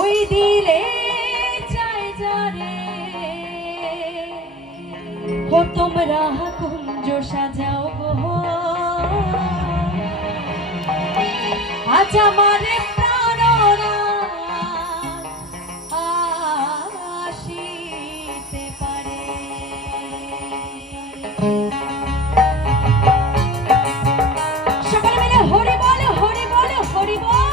ওই দিলে চাই যারে ও তোমরা কুঞ্জ সাজাও গো আজ আমারে প্রাণরা আসিতে পারে। সকলে মিলে হরি বল হরি বল হরি বল।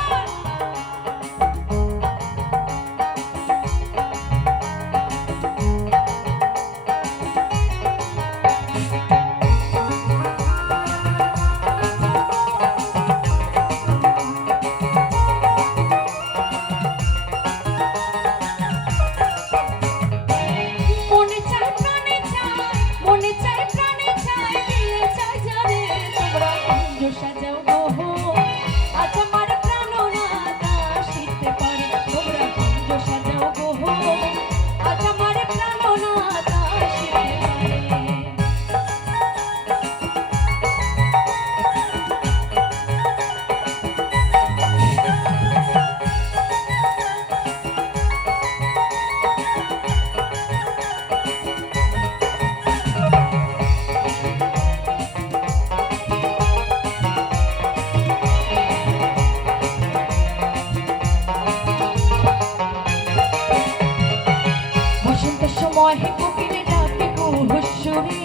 সময় কোকিলে ডাকে কুহুসুরে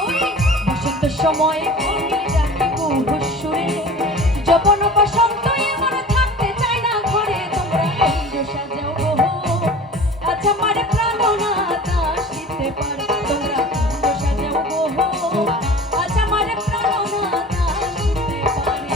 ওই বসন্ত সময় কোকিলে ডাকে কুহুসুরে যবন বসন্ত এমন থাকতে চায় না ঘরে তোমরা কুঞ্জ সাজাও গো আজ আমার প্রাণনাথ আসিতে পারে তোমরা কুঞ্জ সাজাও গো আজ আমার প্রাণনাথ আসিতে পারে।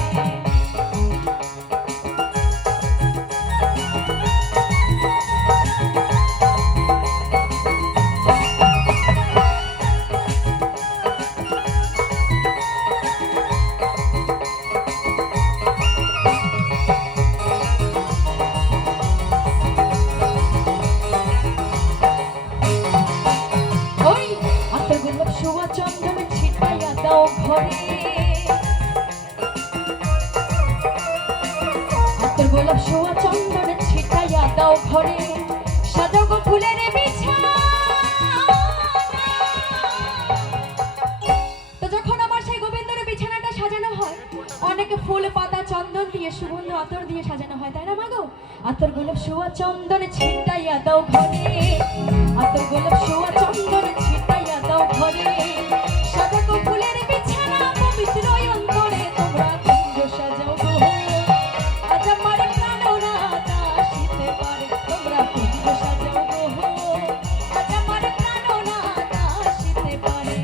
চন্দন ছিটাইয়া দাও ঘরে আতর গোলাপ সোয়া চন্দন ছিটাইয়া দাও ঘরে সাজাও গো ফুলের বিছানা। তো যখন আমার সেই গোবিন্দর বিছানাটা সাজানো হয় অনেকে ফুল পাতা চন্দন দিয়ে সুগন্ধ আতর দিয়ে সাজানো হয় তাই না মাগো। আতর গোলাপ সোয়া চন্দন ছিটাইয়া দাও ঘরে আতর গোলাপ সোয়া চন্দন ছিটাইয়া দাও ঘরে সাজাগো ফুলের বিছানা পবিত্র অন্তরে তোমরা কুঞ্জ সাজাও গো আজ আমার প্রাণনাথ আসিতে পারে তোমরা কুঞ্জ সাজাও গো আজ আমার প্রাণনাথ আসিতে পারে।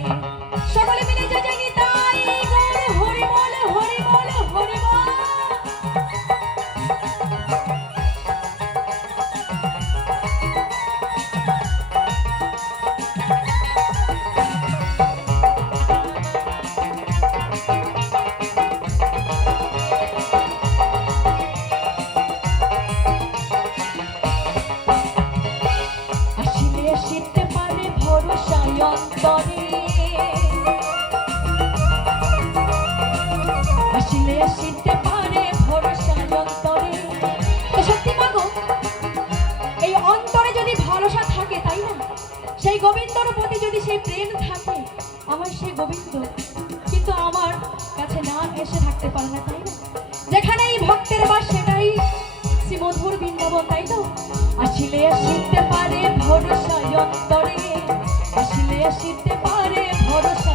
সকলে মিলে জয় জয় নিতাই গৌর হরি বল হরি বল হরি বল। আসিতে পারে ভরসায় অন্তরে আসিতে পারে ভরসায় অন্তরে। তো সত্যি মাগো এই অন্তরে যদি ভরসা থাকে তাই না সেই গোবিন্দর প্রতি যদি সেই প্রেম থাকে আমার সেই গোবিন্দ কিন্তু আমার কাছে না এসে থাকতে পারে না তাই না। যেখানে এই ভক্তের বাস সেটাই শ্রী মধুর বৃন্দাবন তাই তো। আসিতে পারে ভরসায় অন্তরে আসিতে পারে ভরসা